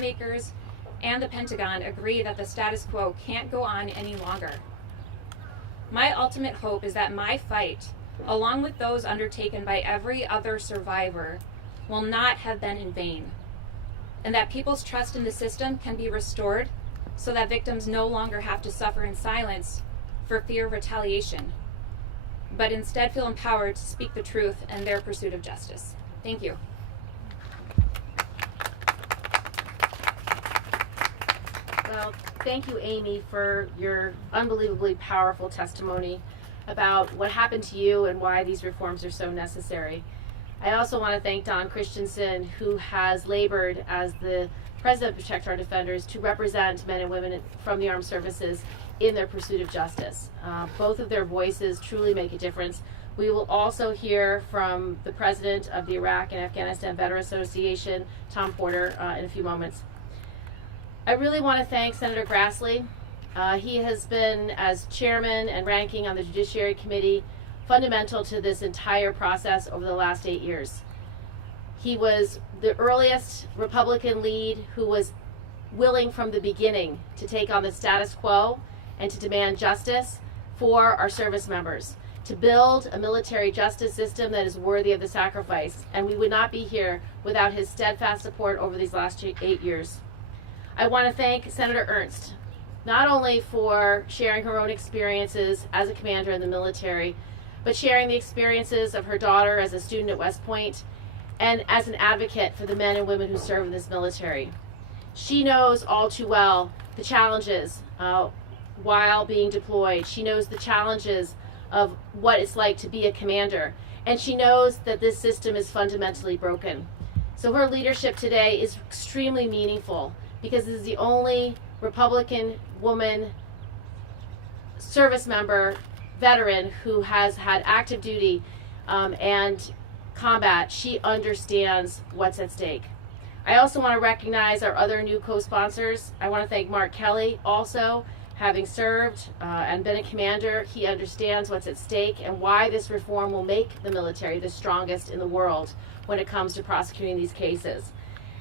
lawmakers and the Pentagon agree that the status quo can't go on any longer. My ultimate hope is that my fight, along with those undertaken by every other survivor, will not have been in vain, and that people's trust in the system can be restored so that victims no longer have to suffer in silence for fear of retaliation, but instead feel empowered to speak the truth in their pursuit of justice. Thank you. Well, thank you, Amy, for your unbelievably powerful testimony about what happened to you and why these reforms are so necessary. I also want to thank Don Christensen, who has labored as the president of Protect Our Defenders to represent men and women from the armed services in their pursuit of justice. Both of their voices truly make a difference. We will also hear from the president of the Iraq and Afghanistan Veteran Association, Tom Porter, in a few moments. I really want to thank Senator Grassley. He has been, as chairman and ranking on the Judiciary Committee, fundamental to this entire process over the last 8 years. He was the earliest Republican lead who was willing from the beginning to take on the status quo and to demand justice for our service members, to build a military justice system that is worthy of the sacrifice. And we would not be here without his steadfast support over these last 8 years. I want to thank Senator Ernst, not only for sharing her own experiences as a commander in the military, but sharing the experiences of her daughter as a student at West Point and as an advocate for the men and women who serve in this military. She knows all too well the challenges while being deployed. She knows the challenges of what it's like to be a commander, and she knows that this system is fundamentally broken. So her leadership today is extremely meaningful because this is the only Republican woman service member, veteran, who has had active duty and combat. She understands what's at stake. I also want to recognize our other new co-sponsors. I want to thank Mark Kelly, also having served and been a commander. He understands what's at stake and why this reform will make the military the strongest in the world when it comes to prosecuting these cases.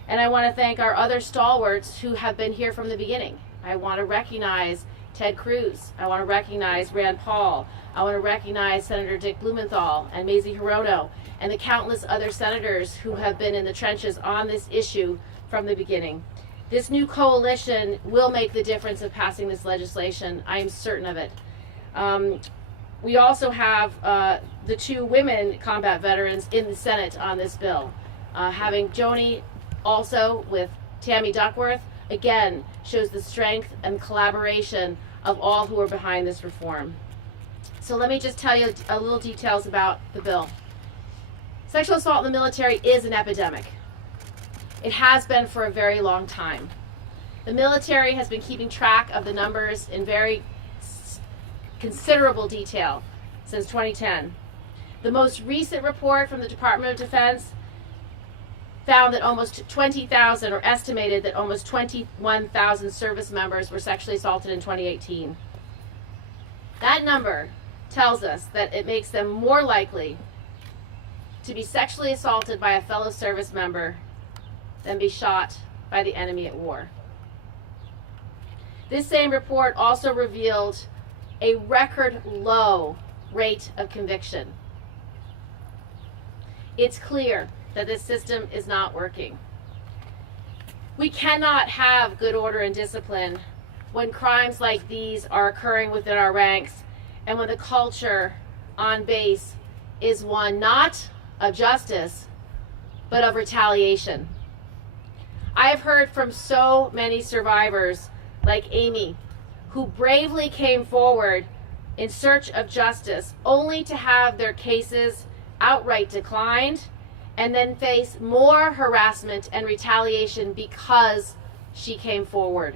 And I want to thank our other stalwarts who have been here from the beginning. I want to recognize Ted Cruz. I want to recognize Rand Paul. I want to recognize Senator Dick Blumenthal and Mazie Hirono and the countless other senators who have been in the trenches on this issue from the beginning. This new coalition will make the difference of passing this legislation. I am certain of it. We also have the two women combat veterans in the Senate on this bill. Having Joni also with Tammy Duckworth, again, shows the strength and collaboration of all who are behind this reform. So let me just tell you a little details about the bill. Sexual assault in the military is an epidemic. It has been for a very long time. The military has been keeping track of the numbers in very considerable detail since 2010. The most recent report from the Department of Defense found that almost 20,000, or estimated that almost 21,000 service members were sexually assaulted in 2018. That number tells us that it makes them more likely to be sexually assaulted by a fellow service member than be shot by the enemy at war. This same report also revealed a record low rate of conviction. It's clear that this system is not working. We cannot have good order and discipline when crimes like these are occurring within our ranks and when the culture on base is one not of justice, but of retaliation. I have heard from so many survivors like Amy, who bravely came forward in search of justice only to have their cases outright declined and then face more harassment and retaliation because she came forward.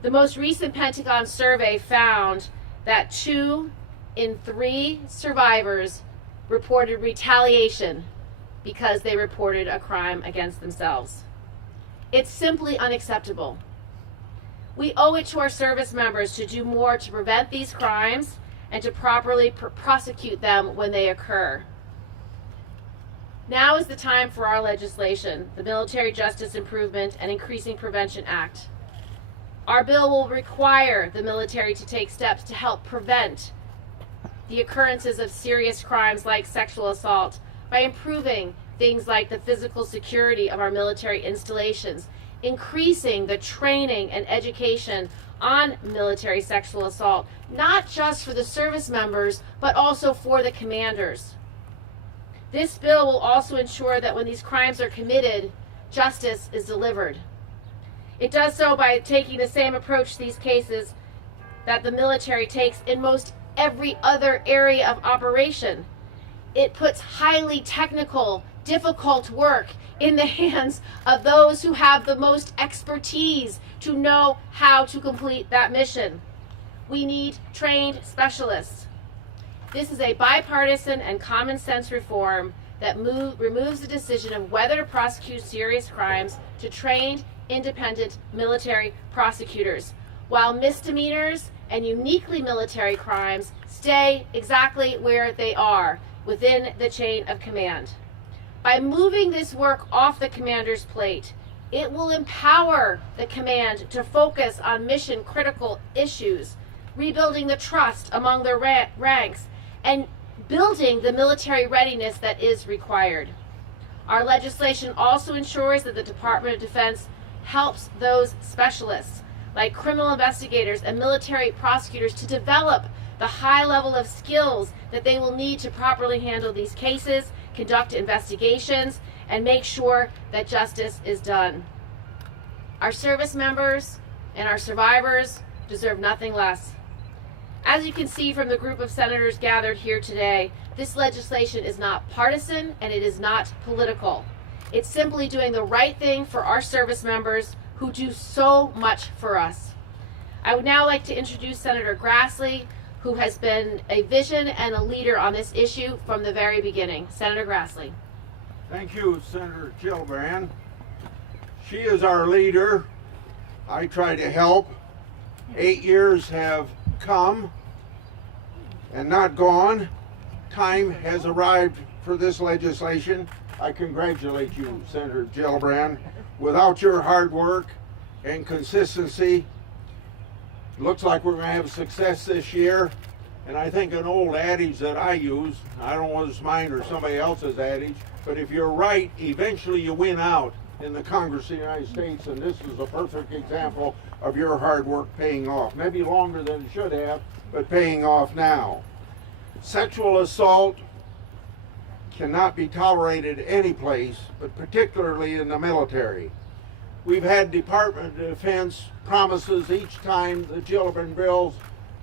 The most recent Pentagon survey found that 2 in 3 survivors reported retaliation because they reported a crime against themselves. It's simply unacceptable. We owe it to our service members to do more to prevent these crimes and to properly prosecute them when they occur. Now is the time for our legislation, the Military Justice Improvement and Increasing Prevention Act. Our bill will require the military to take steps to help prevent the occurrences of serious crimes like sexual assault by improving things like the physical security of our military installations, increasing the training and education on military sexual assault, not just for the service members, but also for the commanders. This bill will also ensure that when these crimes are committed, justice is delivered. It does so by taking the same approach to these cases that the military takes in most every other area of operation. It puts highly technical, difficult work in the hands of those who have the most expertise to know how to complete that mission. We need trained specialists. This is a bipartisan and common sense reform that removes the decision of whether to prosecute serious crimes to trained, independent military prosecutors, while misdemeanors and uniquely military crimes stay exactly where they are, within the chain of command. By moving this work off the commander's plate, it will empower the command to focus on mission-critical issues, rebuilding the trust among their ranks, and building the military readiness that is required. Our legislation also ensures that the Department of Defense helps those specialists, like criminal investigators and military prosecutors, to develop the high level of skills that they will need to properly handle these cases, conduct investigations, and make sure that justice is done. Our service members and our survivors deserve nothing less. As you can see from the group of senators gathered here today, this legislation is not partisan and it is not political. It's simply doing the right thing for our service members who do so much for us. I would now like to introduce Senator Grassley, who has been a vision and a leader on this issue from the very beginning. Senator Grassley. Thank you, Senator Gillibrand. She is our leader. I try to help. 8 years have come and not gone. Time has arrived for this legislation. I congratulate you, Senator Gillibrand. Without your hard work and consistency, looks like we're going to have success this year. And I think an old adage that I use, I don't know whether it's mine or somebody else's adage, but if you're right, eventually you win out in the Congress of the United States, and this is a perfect example of your hard work paying off. Maybe longer than it should have, but paying off now. Sexual assault cannot be tolerated any place, but particularly in the military. We've had Department of Defense promises each time the Gillibrand bill's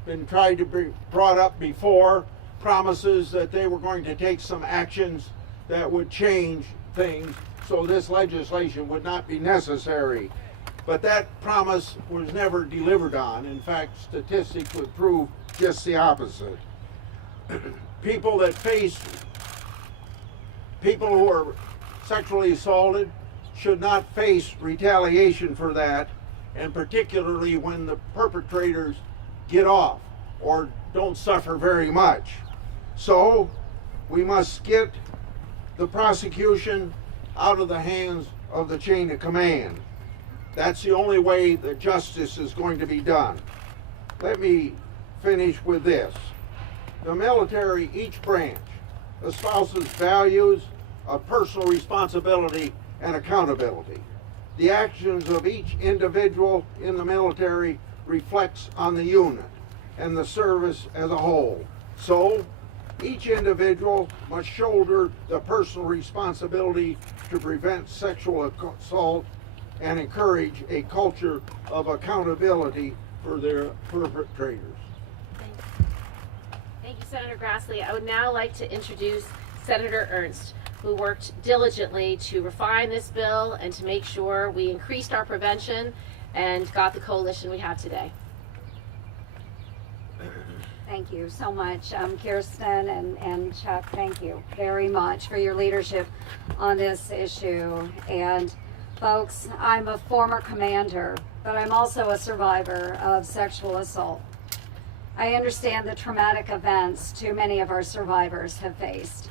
been tried to be brought up before, promises that they were going to take some actions that would change things so this legislation would not be necessary. But that promise was never delivered on. In fact, statistics would prove just the opposite. People who are sexually assaulted should not face retaliation for that, and particularly when the perpetrators get off or don't suffer very much. So we must get the prosecution out of the hands of the chain of command. That's the only way that justice is going to be done. Let me finish with this. The military, each branch, espouses values of personal responsibility and accountability. The actions of each individual in the military reflects on the unit and the service as a whole. So, each individual must shoulder the personal responsibility to prevent sexual assault and encourage a culture of accountability for their perpetrators. Thank you, Senator Grassley. I would now like to introduce Senator Ernst, who worked diligently to refine this bill and to make sure we increased our prevention and got the coalition we have today. Thank you so much, Kirsten and Chuck. Thank you very much for your leadership on this issue. And folks, I'm a former commander, but I'm also a survivor of sexual assault. I understand the traumatic events too many of our survivors have faced.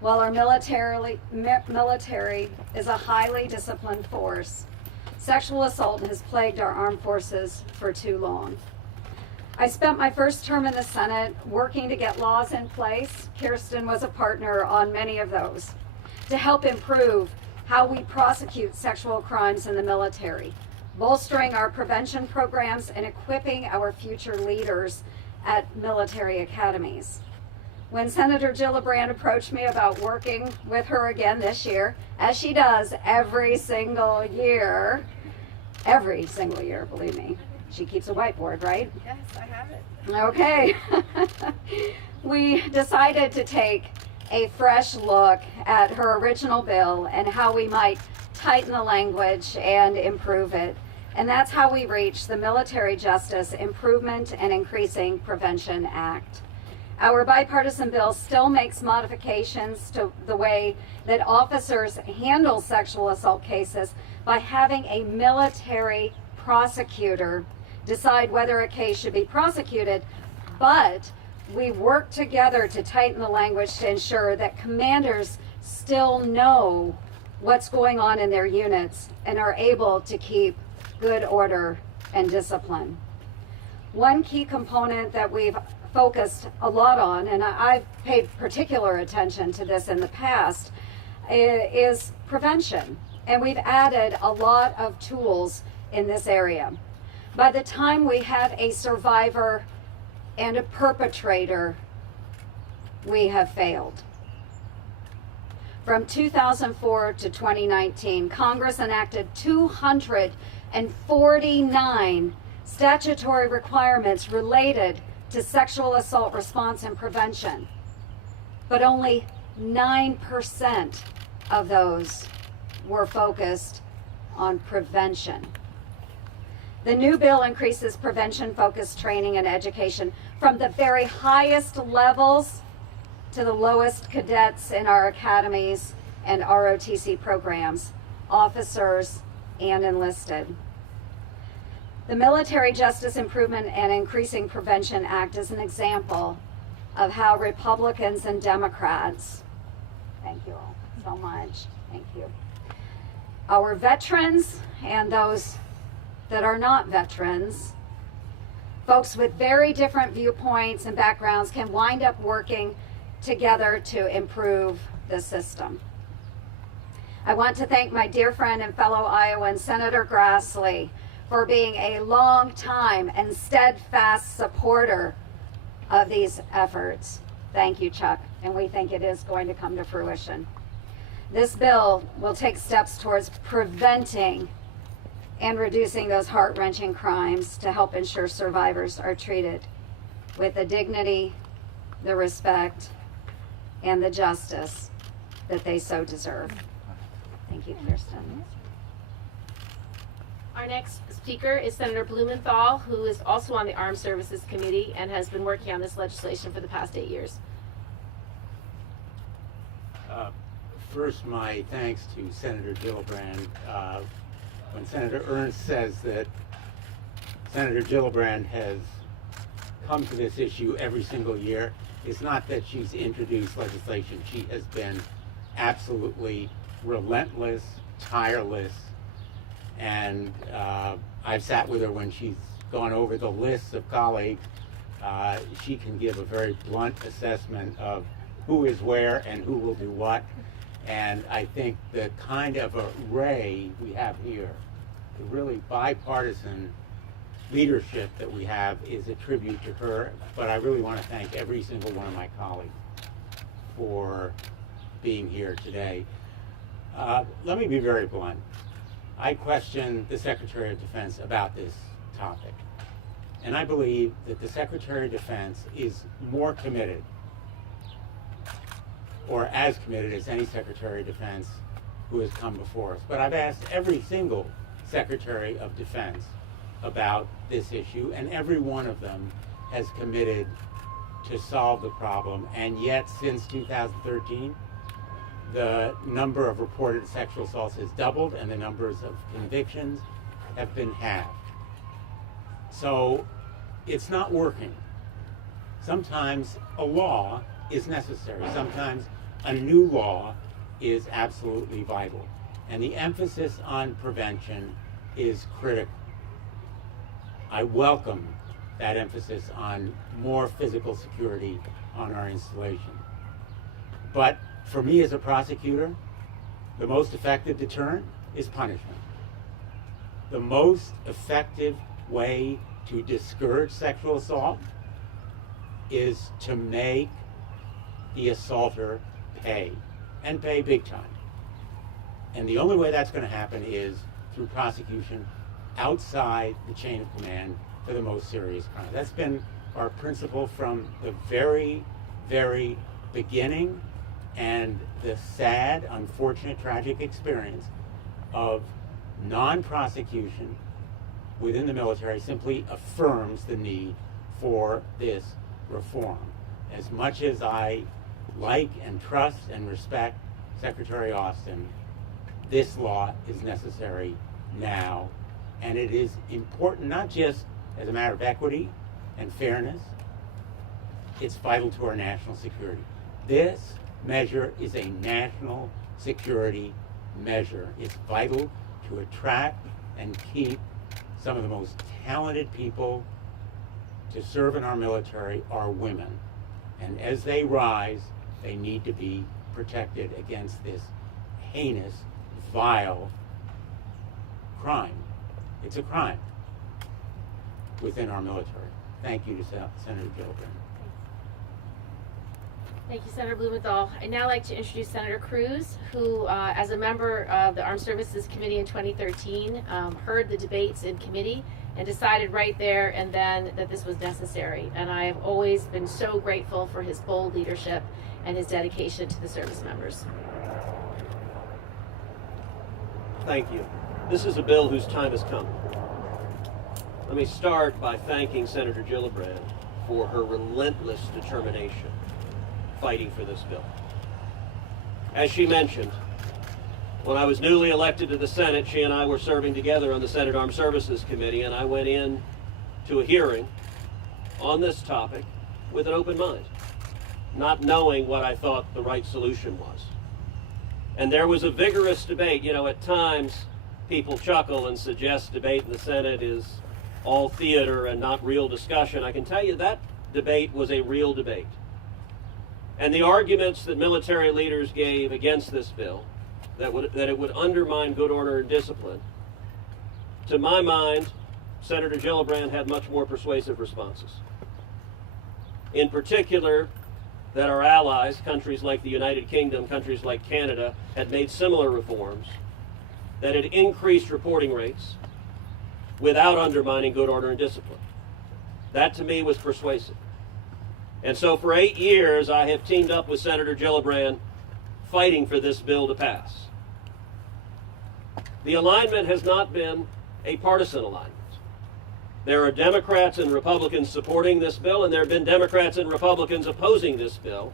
While our military is a highly disciplined force, sexual assault has plagued our armed forces for too long. I spent my first term in the Senate working to get laws in place. Kirsten was a partner on many of those to help improve how we prosecute sexual crimes in the military, bolstering our prevention programs and equipping our future leaders at military academies. When Senator Gillibrand approached me about working with her again this year, as she does every single year, believe me, she keeps a whiteboard, right? Yes, I have it. Okay. We decided to take a fresh look at her original bill and how we might tighten the language and improve it. And that's how we reached the Military Justice Improvement and Increasing Prevention Act. Our bipartisan bill still makes modifications to the way that officers handle sexual assault cases by having a military prosecutor decide whether a case should be prosecuted, but we work together to tighten the language to ensure that commanders still know what's going on in their units and are able to keep good order and discipline. One key component that we've focused a lot on, and I've paid particular attention to this in the past, is prevention. And we've added a lot of tools in this area. By the time we have a survivor and a perpetrator, we have failed. From 2004 to 2019, Congress enacted 249 statutory requirements related to sexual assault response and prevention, but only 9% of those were focused on prevention. The new bill increases prevention-focused training and education from the very highest levels to the lowest cadets in our academies and ROTC programs, officers and enlisted. The Military Justice Improvement and Increasing Prevention Act is an example of how Republicans and Democrats, thank you all so much, thank you, our veterans and those that are not veterans, folks with very different viewpoints and backgrounds can wind up working together to improve the system. I want to thank my dear friend and fellow Iowan, Senator Grassley, for being a long time and steadfast supporter of these efforts. Thank you, Chuck, and we think it is going to come to fruition. This bill will take steps towards preventing and reducing those heart-wrenching crimes to help ensure survivors are treated with the dignity, the respect, and the justice that they so deserve. Thank you, Kirsten. Our next speaker is Senator Blumenthal, who is also on the Armed Services Committee and has been working on this legislation for the past 8 years. First, my thanks to Senator Gillibrand. When Senator Ernst says that Senator Gillibrand has come to this issue every single year, it's not that she's introduced legislation. She has been absolutely relentless, tireless, and I've sat with her when she's gone over the lists of colleagues. She can give a very blunt assessment of who is where and who will do what. And I think the kind of array we have here, the really bipartisan leadership that we have, is a tribute to her. But I really want to thank every single one of my colleagues for being here today. Let me be very blunt. I question the Secretary of Defense about this topic. And I believe that the Secretary of Defense is more committed, or as committed as any Secretary of Defense who has come before us. But I've asked every single Secretary of Defense about this issue, and every one of them has committed to solve the problem. And yet, since 2013, the number of reported sexual assaults has doubled, and the numbers of convictions have been halved. So it's not working. Sometimes a law is necessary. Sometimes a new law is absolutely vital. And the emphasis on prevention is critical. I welcome that emphasis on more physical security on our installation. But for me as a prosecutor, the most effective deterrent is punishment. The most effective way to discourage sexual assault is to make the assaulter pay, and pay big time. And the only way that's going to happen is through prosecution outside the chain of command for the most serious crime. That's been our principle from the very, very beginning, and the sad, unfortunate, tragic experience of non-prosecution within the military simply affirms the need for this reform. As much as I like and trust and respect Secretary Austin, this law is necessary now, and it is important not just as a matter of equity and fairness, it's vital to our national security. This measure is a national security measure. It's vital to attract and keep some of the most talented people to serve in our military, are women. And as they rise, they need to be protected against this heinous, vile crime. It's a crime within our military. Thank you to Senator Gillibrand. Thank you, Senator Blumenthal. I'd now like to introduce Senator Cruz, who, as a member of the Armed Services Committee in 2013, heard the debates in committee and decided right there and then that this was necessary. And I have always been so grateful for his bold leadership and his dedication to the service members. Thank you. This is a bill whose time has come. Let me start by thanking Senator Gillibrand for her relentless determination fighting for this bill. As she mentioned, when I was newly elected to the Senate, she and I were serving together on the Senate Armed Services Committee, and I went in to a hearing on this topic with an open mind, not knowing what I thought the right solution was. And there was a vigorous debate. You know, at times people chuckle and suggest debate in the Senate is all theater and not real discussion. I can tell you that debate was a real debate. And the arguments that military leaders gave against this bill, that it would undermine good order and discipline, to my mind, Senator Gillibrand had much more persuasive responses. In particular, that our allies, countries like the United Kingdom, countries like Canada, had made similar reforms that had increased reporting rates without undermining good order and discipline. That to me was persuasive. And so for 8 years, I have teamed up with Senator Gillibrand fighting for this bill to pass. The alignment has not been a partisan alignment. There are Democrats and Republicans supporting this bill, and there have been Democrats and Republicans opposing this bill.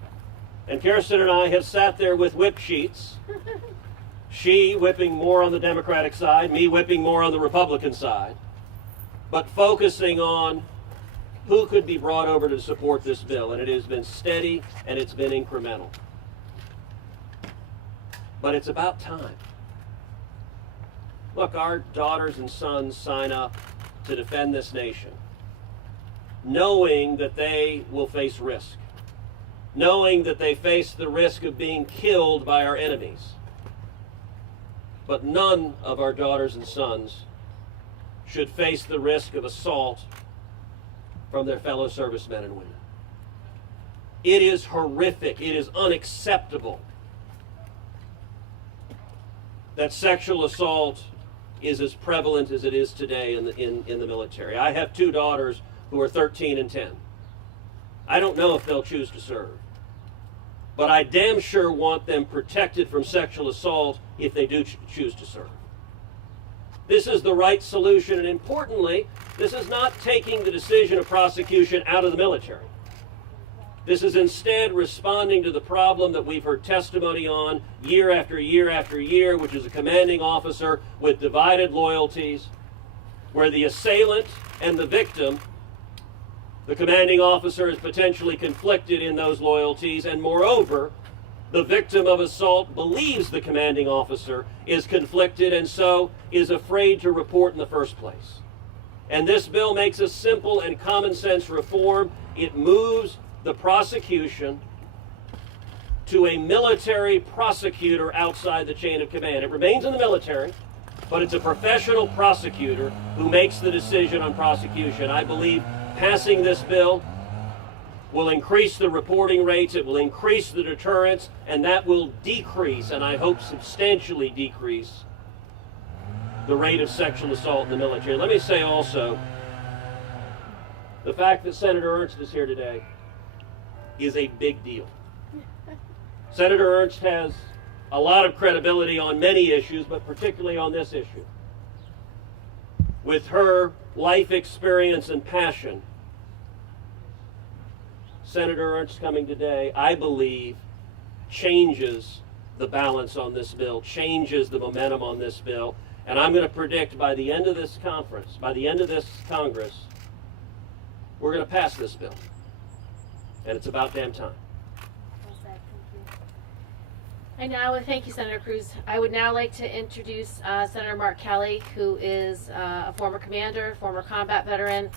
And Kirsten and I have sat there with whip sheets, she whipping more on the Democratic side, me whipping more on the Republican side, but focusing on who could be brought over to support this bill. And it has been steady and it's been incremental. But it's about time. Look, our daughters and sons sign up to defend this nation, knowing that they will face risk, knowing that they face the risk of being killed by our enemies. But none of our daughters and sons should face the risk of assault from their fellow servicemen and women. It is horrific. It is unacceptable that sexual assault is as prevalent as it is today in the military. I have two daughters who are 13 and 10. I don't know if they'll choose to serve, but I damn sure want them protected from sexual assault if they do choose to serve. This is the right solution, and importantly, this is not taking the decision of prosecution out of the military. This is instead responding to the problem that we've heard testimony on year after year after year, which is a commanding officer with divided loyalties, where the assailant and the victim, the commanding officer is potentially conflicted in those loyalties, and moreover, The victim of assault believes the commanding officer is conflicted and so is afraid to report in the first place. And this bill makes a simple and common sense reform. It moves the prosecution to a military prosecutor outside the chain of command. It remains in the military, but it's a professional prosecutor who makes the decision on prosecution. I believe passing this bill will increase the reporting rates, it will increase the deterrence, and that will decrease, and I hope substantially decrease, the rate of sexual assault in the military. Let me say also, the fact that Senator Ernst is here today is a big deal. Senator Ernst has a lot of credibility on many issues, but particularly on this issue. With her life experience and passion, Senator Ernst coming today, I believe, changes the balance on this bill, changes the momentum on this bill, and I'm going to predict by the end of this conference, by the end of this Congress, we're going to pass this bill. And it's about damn time. And now, thank you, Senator Cruz. I would now like to introduce Senator Mark Kelly, who is a former commander, former combat veteran,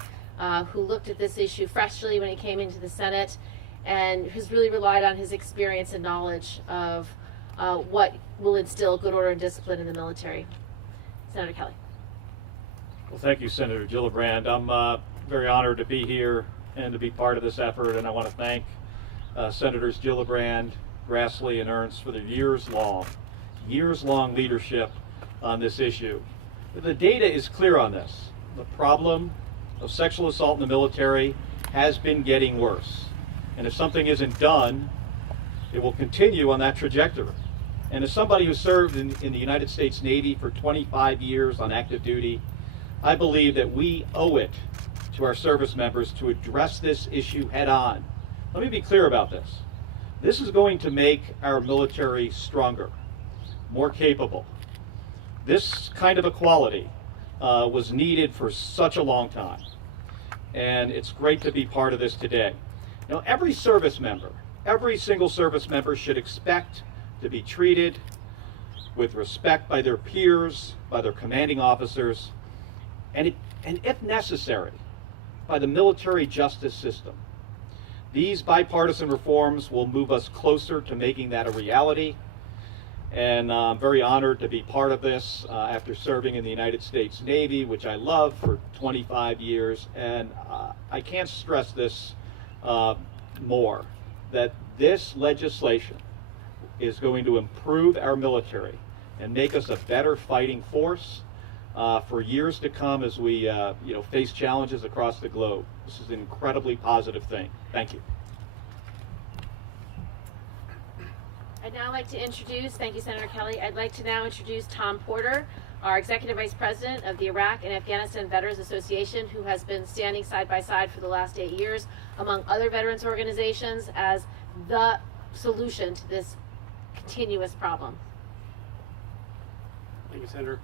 who looked at this issue freshly when he came into the Senate, and who's really relied on his experience and knowledge of what will instill good order and discipline in the military. Senator Kelly. Well, thank you, Senator Gillibrand. I'm very honored to be here and to be part of this effort, and I want to thank Senators Gillibrand, Grassley, and Ernst for their years-long leadership on this issue. The data is clear on this. The problem of sexual assault in the military has been getting worse. And if something isn't done, it will continue on that trajectory. And as somebody who served in the United States Navy for 25 years on active duty, I believe that we owe it to our service members to address this issue head on. Let me be clear about this. This is going to make our military stronger, more capable. This kind of equality was needed for such a long time, and it's great to be part of this today. Now, every service member, every single service member should expect to be treated with respect by their peers, by their commanding officers, and if necessary, by the military justice system. These bipartisan reforms will move us closer to making that a reality, and I'm very honored to be part of this after serving in the United States Navy, which I love, for 25 years, and I can't stress this more, that this legislation is going to improve our military and make us a better fighting force for years to come as we face challenges across the globe. This is an incredibly positive thing. Thank you. I'd now like to introduce, thank you, Senator Kelly, I'd like to now introduce Tom Porter, our Executive Vice President of the Iraq and Afghanistan Veterans Association, who has been standing side by side for the last 8 years, among other veterans organizations, as the solution to this continuous problem. Thank you, Senator.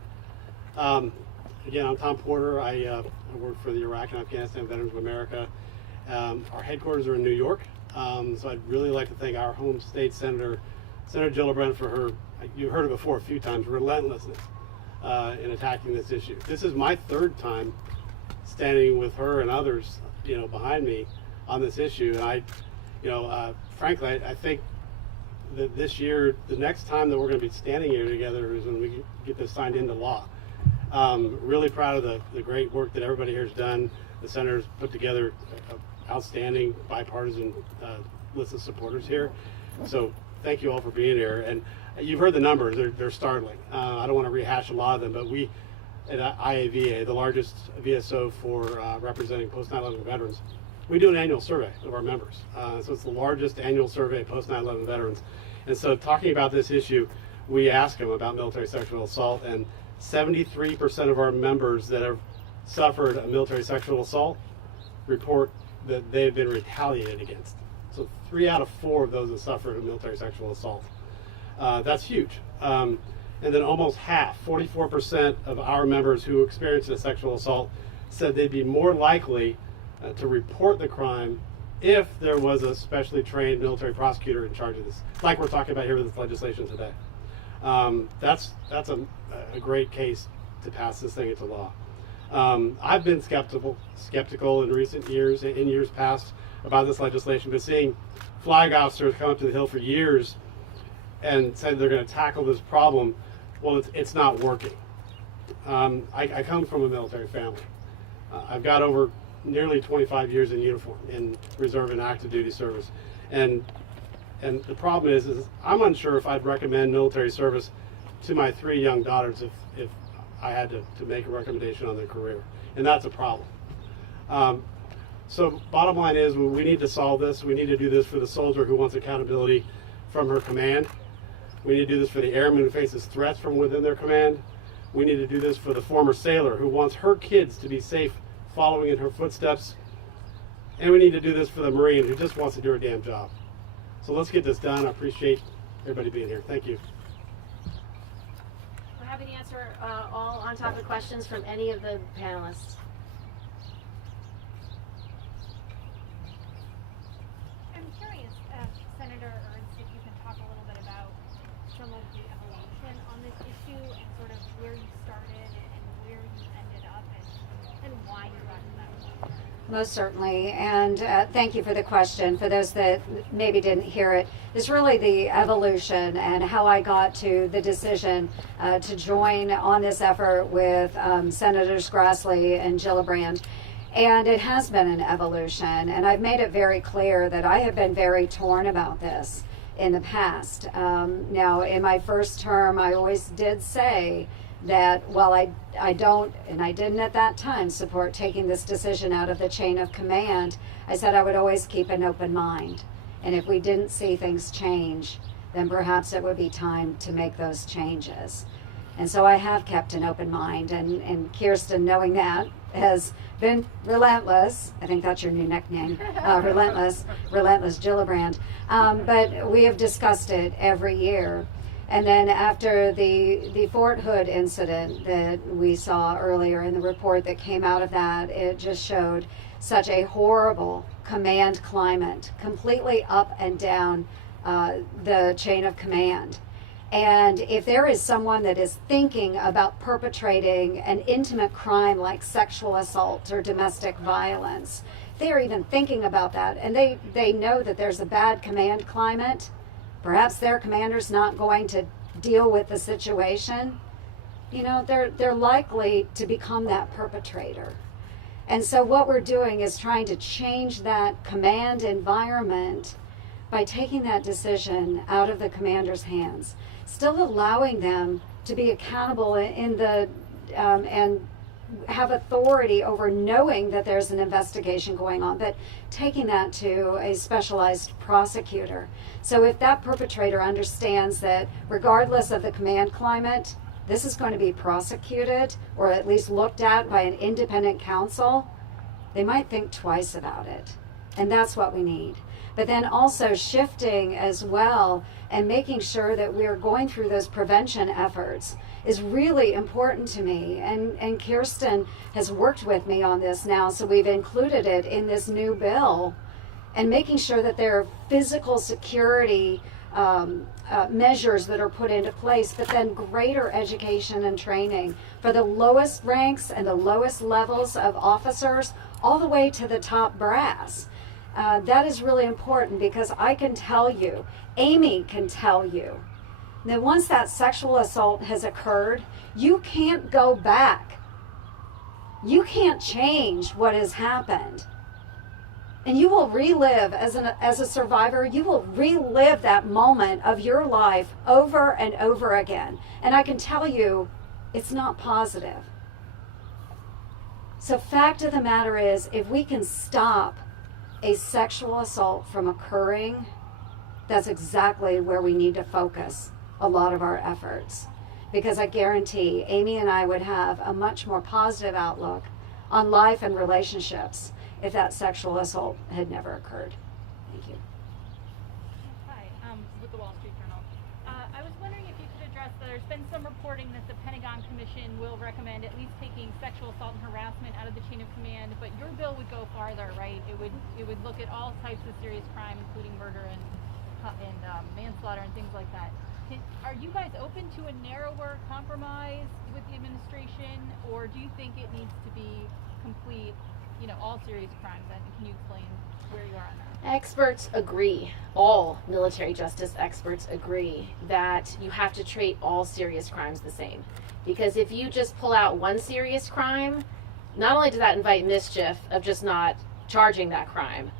Again, I'm Tom Porter. I work for the Iraq and Afghanistan Veterans of America. Our headquarters are in New York, so I'd really like to thank our home state Senator Gillibrand for her, you've heard it before a few times, relentlessness in attacking this issue. This is my third time standing with her and others, behind me on this issue. And frankly, I think that this year, the next time that we're going to be standing here together is when we get this signed into law. Really proud of the great work that everybody here has done. The senators put together an outstanding bipartisan list of supporters here. So thank you all for being here. And you've heard the numbers, they're startling. I don't want to rehash a lot of them, but we at IAVA, the largest VSO for representing post 9/11 veterans, we do an annual survey of our members. So it's the largest annual survey of post 9/11 veterans. And so talking about this issue, we ask them about military sexual assault, and 73% of our members that have suffered a military sexual assault report that they've been retaliated against. So 3 out of 4 of those have suffered a military sexual assault. That's huge. And then almost half, 44% of our members who experienced a sexual assault said they'd be more likely to report the crime if there was a specially trained military prosecutor in charge of this, like we're talking about here with this legislation today. That's a great case to pass this thing into law. I've been skeptical in recent years, in years past, about this legislation, but seeing flag officers come up to the Hill for years and said they're going to tackle this problem, well, it's not working. I come from a military family. I've got over nearly 25 years in uniform, in reserve and active duty service. And the problem is I'm unsure if I'd recommend military service to my 3 young daughters if I had to make a recommendation on their career. And that's a problem. So bottom line is we need to solve this. We need to do this for the soldier who wants accountability from her command. We need to do this for the airman who faces threats from within their command. We need to do this for the former sailor who wants her kids to be safe following in her footsteps. And we need to do this for the Marine who just wants to do her damn job. So let's get this done. I appreciate everybody being here. Thank you. We're happy to answer all on-topic questions from any of the panelists. I'm curious, Senator Ernst, if you can talk a little bit about some of the evolution on this issue and sort of where you started and where you ended up and why you got to that point. Most certainly, and thank you for the question. For those that maybe didn't hear it, it's really the evolution and how I got to the decision to join on this effort with Senators Grassley and Gillibrand. And it has been an evolution, and I've made it very clear that I have been very torn about this in the past. Now, in my first term, I always did say that while I don't, and I didn't at that time, support taking this decision out of the chain of command, I said I would always keep an open mind. And if we didn't see things change, then perhaps it would be time to make those changes. And so I have kept an open mind, and Kirsten, knowing that, has been relentless. I think that's your new nickname, relentless Gillibrand. But we have discussed it every year. And then after the Fort Hood incident that we saw earlier in the report that came out of that, it just showed such a horrible command climate, completely up and down the chain of command. And if there is someone that is thinking about perpetrating an intimate crime like sexual assault or domestic violence, they are even thinking about that, and they know that there's a bad command climate, perhaps their commander's not going to deal with the situation, you know, they're likely to become that perpetrator. And so what we're doing is trying to change that command environment by taking that decision out of the commander's hands, still allowing them to be accountable in the and have authority over knowing that there's an investigation going on, but taking that to a specialized prosecutor. So if that perpetrator understands that regardless of the command climate, this is going to be prosecuted or at least looked at by an independent counsel, they might think twice about it. And that's what we need. But then also shifting as well and making sure that we're going through those prevention efforts is really important to me. And Kirsten has worked with me on this now, so we've included it in this new bill, and making sure that there are physical security measures that are put into place, but then greater education and training for the lowest ranks and the lowest levels of officers all the way to the top brass. That is really important, because I can tell you, Amy can tell you, that once that sexual assault has occurred, you can't go back. You can't change what has happened. And you will relive, as a survivor, you will relive that moment of your life over and over again. And I can tell you, it's not positive. So fact of the matter is, if we can stop a sexual assault from occurring, that's exactly where we need to focus a lot of our efforts. Because I guarantee Amy and I would have a much more positive outlook on life and relationships if that sexual assault had never occurred. Thank you. Hi, with the Wall Street Journal. I was wondering if you could address the there's been some reporting that the Pentagon Commission will recommend at least taking sexual assault and harassment out of the chain of command, but your bill would go farther, right? It would look at all types of serious crime, including murder and manslaughter and things like that. Are you guys open to a narrower compromise with the administration, or do you think it needs to be complete, all serious crimes? And can you explain where you are on that? Experts agree, all military justice experts agree, that you have to treat all serious crimes the same. Because if you just pull out one serious crime, not only does that invite mischief of just not charging that crime,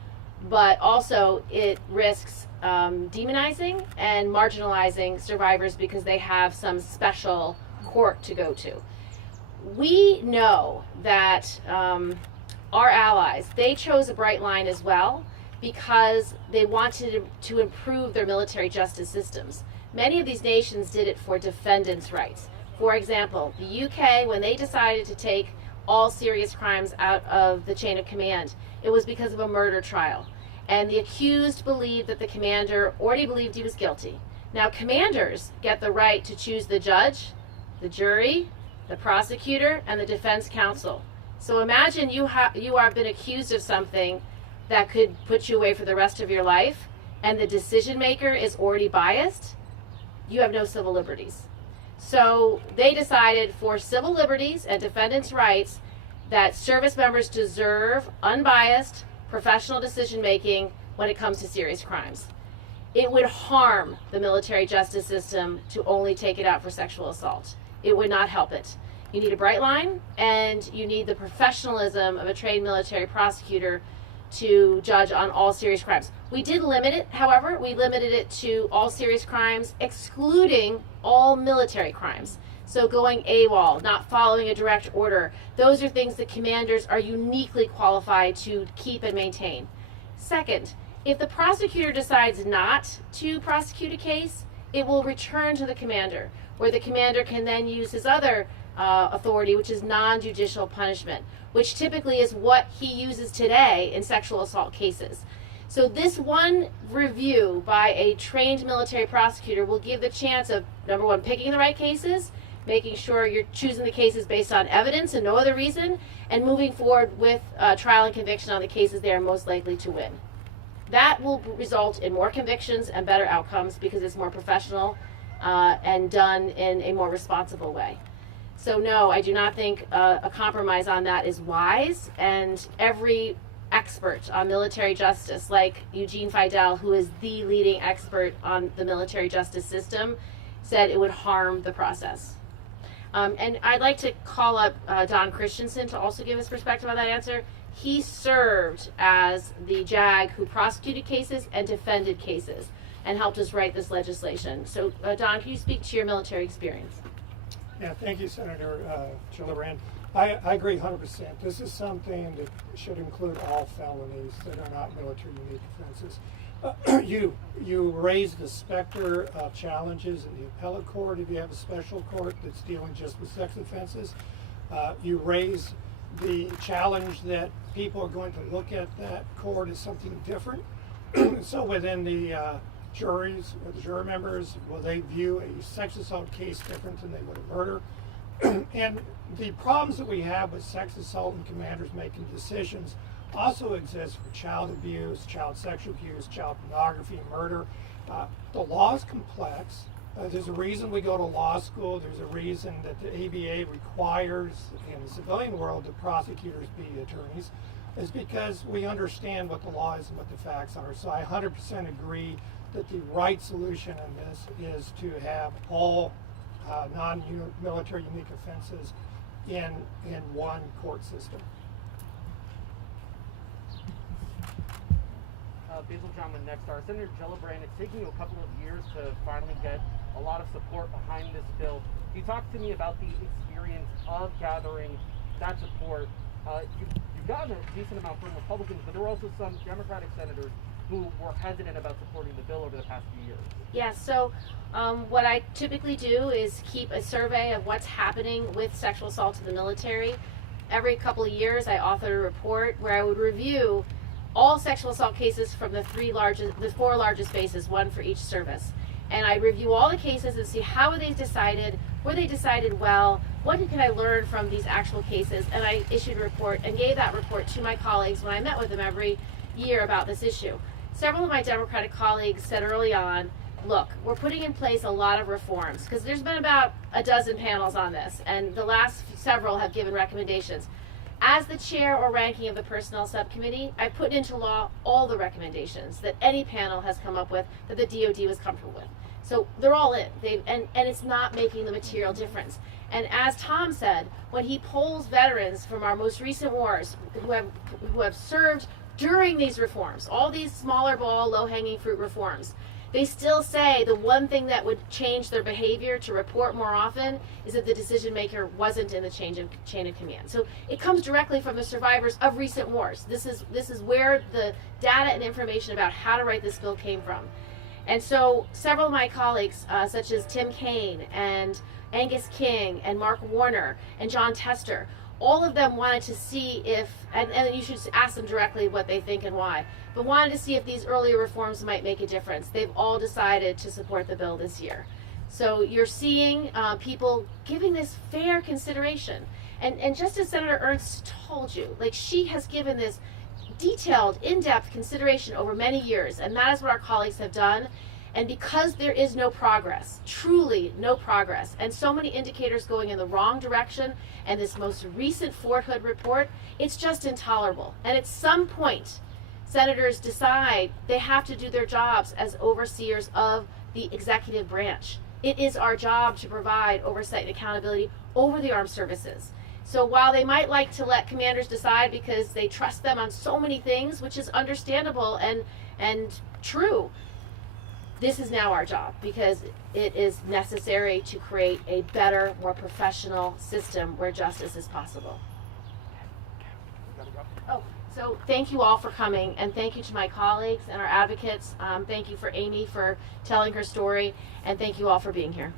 but also it risks demonizing and marginalizing survivors because they have some special court to go to. We know that our allies, they chose a bright line as well because they wanted to improve their military justice systems. Many of these nations did it for defendants' rights. For example, the UK, when they decided to take all serious crimes out of the chain of command, it was because of a murder trial. And the accused believed that the commander already believed he was guilty. Now, commanders get the right to choose the judge, the jury, the prosecutor, and the defense counsel. So imagine you have been accused of something that could put you away for the rest of your life, and the decision maker is already biased. You have no civil liberties. So they decided for civil liberties and defendants' rights that service members deserve unbiased, professional decision making when it comes to serious crimes. It would harm the military justice system to only take it out for sexual assault. It would not help it. You need a bright line, and you need the professionalism of a trained military prosecutor to judge on all serious crimes. We did limit it, however, we limited it to all serious crimes, excluding all military crimes. So going AWOL, not following a direct order, those are things that commanders are uniquely qualified to keep and maintain. Second, if the prosecutor decides not to prosecute a case, it will return to the commander, where the commander can then use his other authority, which is non-judicial punishment, which typically is what he uses today in sexual assault cases. So this one review by a trained military prosecutor will give the chance of, number one, picking the right cases, making sure you're choosing the cases based on evidence and no other reason, and moving forward with trial and conviction on the cases they are most likely to win. That will result in more convictions and better outcomes because it's more professional and done in a more responsible way. So no, I do not think a compromise on that is wise, and every expert on military justice, like Eugene Fidel, who is the leading expert on the military justice system, said it would harm the process. And I'd like to call up Don Christensen to also give his perspective on that answer. He served as the JAG who prosecuted cases and defended cases and helped us write this legislation. So Don, can you speak to your military experience? Yeah, thank you, Senator Gillibrand. I agree 100%. This is something that should include all felonies that are not military unique offenses. You raise the specter of challenges in the appellate court if you have a special court that's dealing just with sex offenses. You raise the challenge that people are going to look at that court as something different. So within the juries or the jury members, will they view a sex assault case different than they would a murder? And the problems that we have with sex assault and commanders making decisions also exist for child abuse, child sexual abuse, child pornography, murder. The law is complex. There's a reason we go to law school. There's a reason that the ABA requires in the civilian world that prosecutors be attorneys, is because we understand what the law is and what the facts are. So I 100% agree that the right solution in this is to have all non-military unique offenses in one court system. Basil John with Next Star. Senator Gillibrand, it's taken you a couple of years to finally get a lot of support behind this bill. Can you talk to me about the experience of gathering that support? You've gotten a decent amount from Republicans, but there were also some Democratic senators who were hesitant about supporting the bill over the past few years. Yeah, so what I typically do is keep a survey of what's happening with sexual assault in the military. Every couple of years I author a report where I would review all sexual assault cases from the four largest bases, one for each service. and I review all the cases and see how were they decided, were they decided well, what can I learn from these actual cases, and I issued a report and gave that report to my colleagues when I met with them every year about this issue. Several of my Democratic colleagues said early on, look, we're putting in place a lot of reforms, because there's been about a dozen panels on this, and the last several have given recommendations. As the chair or ranking of the personnel subcommittee, I put into law all the recommendations that any panel has come up with that the DoD was comfortable with. So they're all in, and it's not making the material difference. And as Tom said, when he polls veterans from our most recent wars who have served during these reforms, all these smaller ball, low-hanging fruit reforms, they still say the one thing that would change their behavior to report more often is that the decision maker wasn't in the chain of command. So it comes directly from the survivors of recent wars. This is where the data and information about how to write this bill came from. And so several of my colleagues, such as Tim Kaine and Angus King and Mark Warner and John Tester, all of them wanted to see if, and you should ask them directly what they think and why, but wanted to see if these earlier reforms might make a difference. They've all decided to support the bill this year. So you're seeing people giving this fair consideration. And just as Senator Ernst told you, like, she has given this detailed, in-depth consideration over many years, and that is what our colleagues have done. And because there is no progress, truly no progress, and so many indicators going in the wrong direction, and this most recent Fort Hood report, it's just intolerable. And at some point, senators decide they have to do their jobs as overseers of the executive branch. It is our job to provide oversight and accountability over the armed services. So while they might like to let commanders decide because they trust them on so many things, which is understandable and true, this is now our job, because it is necessary to create a better, more professional system where justice is possible. Oh, so thank you all for coming, and thank you to my colleagues and our advocates. Thank you for Amy for telling her story, and thank you all for being here.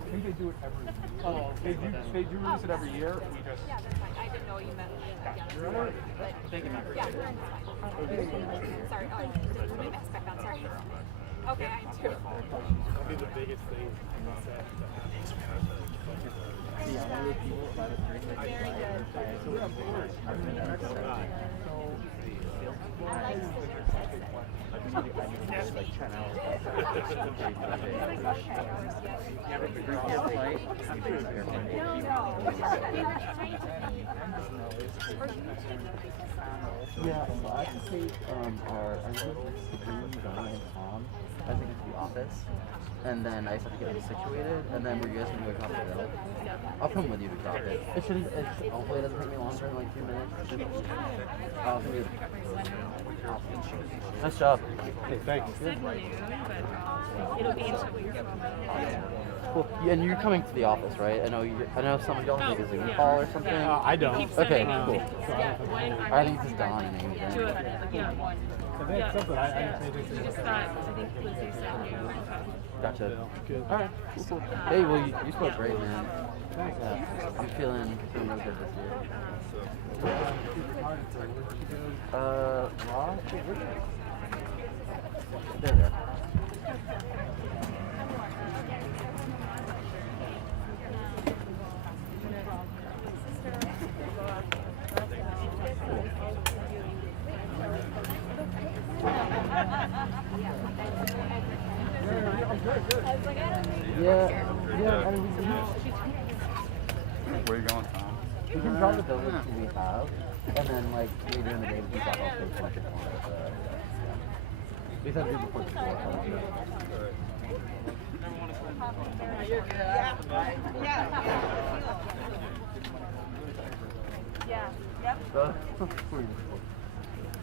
I think they do it every year. They do release it every year. We just. Yeah, that's fine. I didn't know you meant Really? Thank you, Yeah, sorry. Oh, did put my mask back on. Sorry. Okay, I am too. That'll be the biggest thing. Very good. Yeah, so I can take our Don and Tom, I think it's the office, and then I just have to get them situated, and then we're just gonna go top it out. I'll come with you to drop it. Hopefully it doesn't take me longer than like 2 minutes. Nice job. Hey, thanks. It'll be until we hear Cool. Yeah, and you're coming to the office, right? I know some of y'all take a Zoom call or something. I don't. Okay, cool. Yeah, I think it's Don and Amy. two of it. Yeah. I think something. I We just thought, I think Lizzie sent you. Gotcha. Good. All right. Cool. Hey, well, you spoke great, man. Thanks. Yeah, I'm feeling real good this year. Law? There we go. Yeah, I mean, Where are you going, Tom? we can drop the buildings we have, and then, like, later in the day, we can drop off the bunch of corners. We have to do before the floor. Yeah. Yep. For you.